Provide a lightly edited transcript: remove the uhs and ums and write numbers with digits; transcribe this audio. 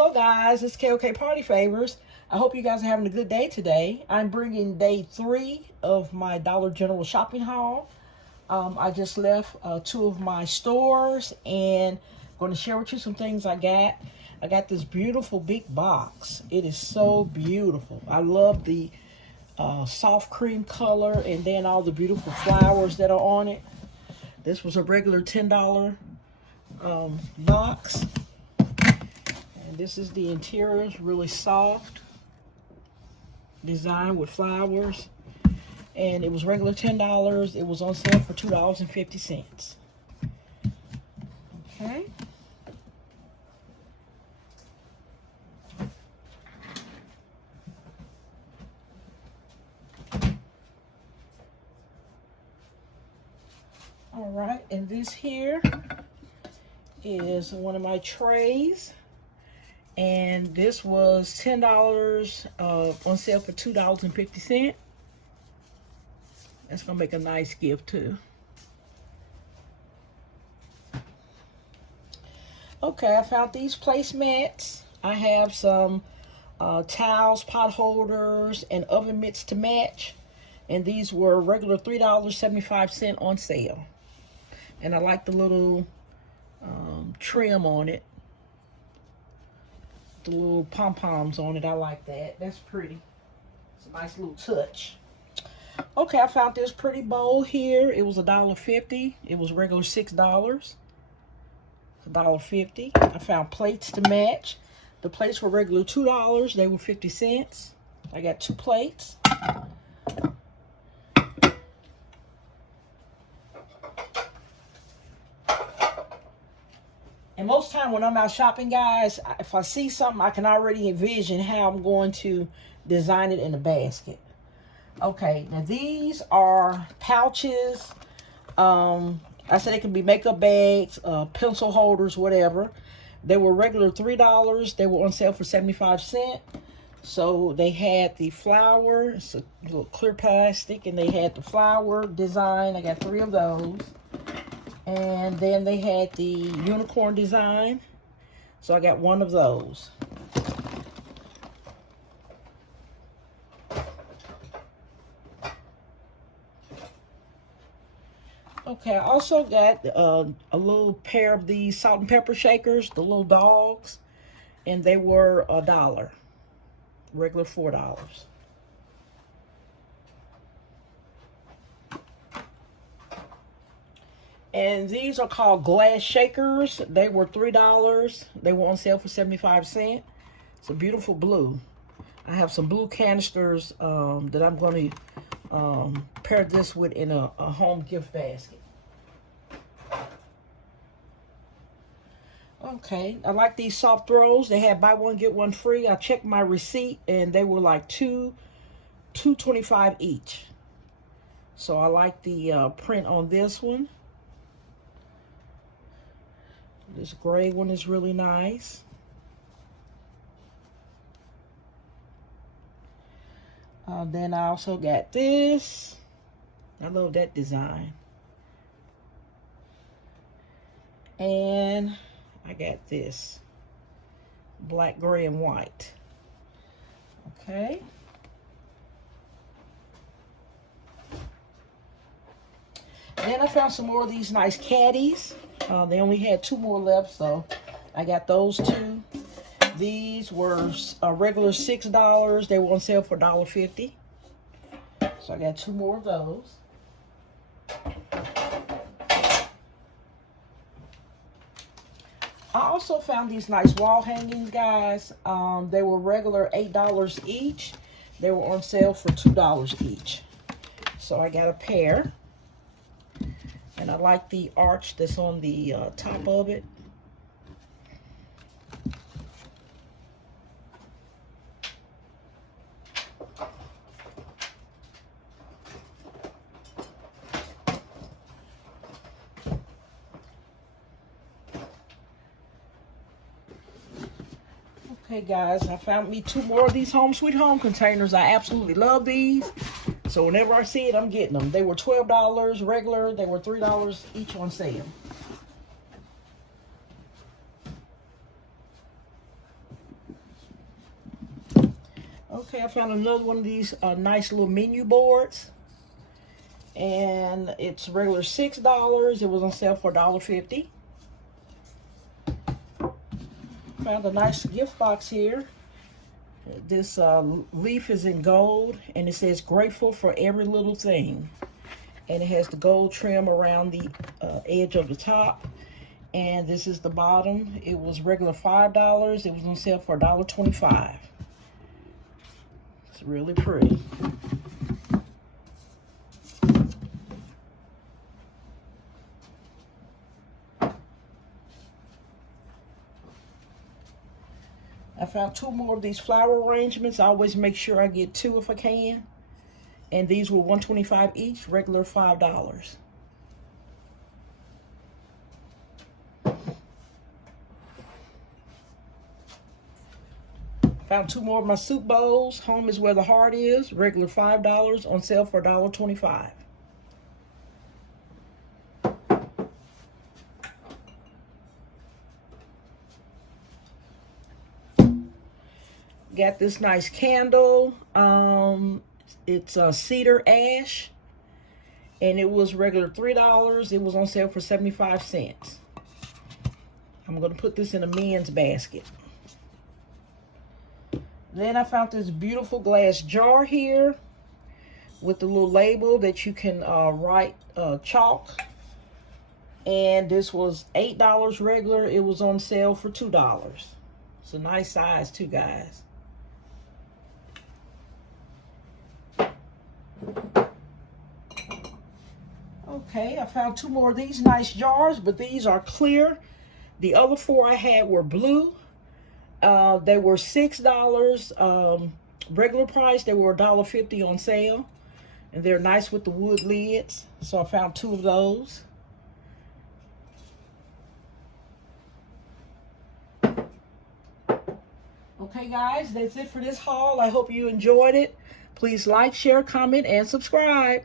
Hello guys, it's KOK Party Favors. I hope you guys are having a good day today. I'm bringing day 3 of my Dollar General shopping haul. I just left 2 of my stores and I'm going to share with you some things I got. I got this beautiful big box. It is so beautiful. I love the soft cream color and then all the beautiful flowers that are on it. This was a regular $10 box. And this is the interior. It's really soft design with flowers. And it was regular $10. It was on sale for $2.50. Okay. All right, and this here is one of my trays. And this was $10 on sale for $2.50. That's gonna make a nice gift too. Okay, I found these placemats. I have some towels, pot holders, and oven mitts to match. And these were regular $3.75 on sale. And I like the little trim on it. The little pom-poms on it. I like that. That's pretty. It's a nice little touch. Okay, I found this pretty bowl here. It was $1.50. It was regular $6. $1.50. I found plates to match. The plates were regular $2. They were 50 cents. I got 2 plates. And most time when I'm out shopping, guys, if I see something, I can already envision how I'm going to design it in a basket. Okay, now these are pouches. I said they could be makeup bags, pencil holders, whatever. They were regular $3. They were on sale for 75 cents. So they had the flower, it's a little clear plastic, and they had the flower design. I got 3 of those. And then they had the unicorn design. So I got 1 of those. Okay, I also got a little pair of these salt and pepper shakers, the little dogs. And they were $1. Regular $4. And these are called glass shakers. They were $3. They were on sale for 75 cents. It's a beautiful blue. I have some blue canisters that I'm going to pair this with in a home gift basket. Okay, I like these soft throws. They had buy one get one free. I checked my receipt and they were like $2.25 each. So I like the print on this one. This gray one is really nice. Then I also got this. I love that design. And I got this. Black, gray, and white. Okay. Then I found some more of these nice caddies. They only had 2 more left, so I got those 2. These were regular $6. They were on sale for $1.50. So I got 2 more of those. I also found these nice wall hangings, guys. They were regular $8 each. They were on sale for $2 each. So I got a pair. And I like the arch that's on the top of it. Okay, guys, I found me 2 more of these Home Sweet Home containers. I absolutely love these. So whenever I see it, I'm getting them. They were $12 regular. They were $3 each on sale. Okay, I found another one of these nice little menu boards. And it's regular $6. It was on sale for $1.50. Found a nice gift box here. This leaf is in gold, and it says grateful for every little thing. And it has the gold trim around the edge of the top. And this is the bottom. It was regular $5. It was on sale for $1.25. It's really pretty. I found two more of these flower arrangements. I always make sure I get two if I can. And these were $1.25 each, regular $5. Found two more of my soup bowls. Home is where the heart is, regular $5, on sale for $1.25. Got this nice candle. It's a cedar ash, and it was regular $3. It was on sale for 75 cents. I'm going to put this in a men's basket. Then I found this beautiful glass jar here with the little label that you can write chalk. And this was $8 regular. It was on sale for $2. It's a nice size too, guys. Okay, I found two more of these nice jars, but these are clear. The other four I had were blue. They were $6 regular price. They were $1.50 on sale. And they're nice with the wood lids. So I found two of those. Okay, guys, that's it for this haul. I hope you enjoyed it. Please like, share, comment, and subscribe.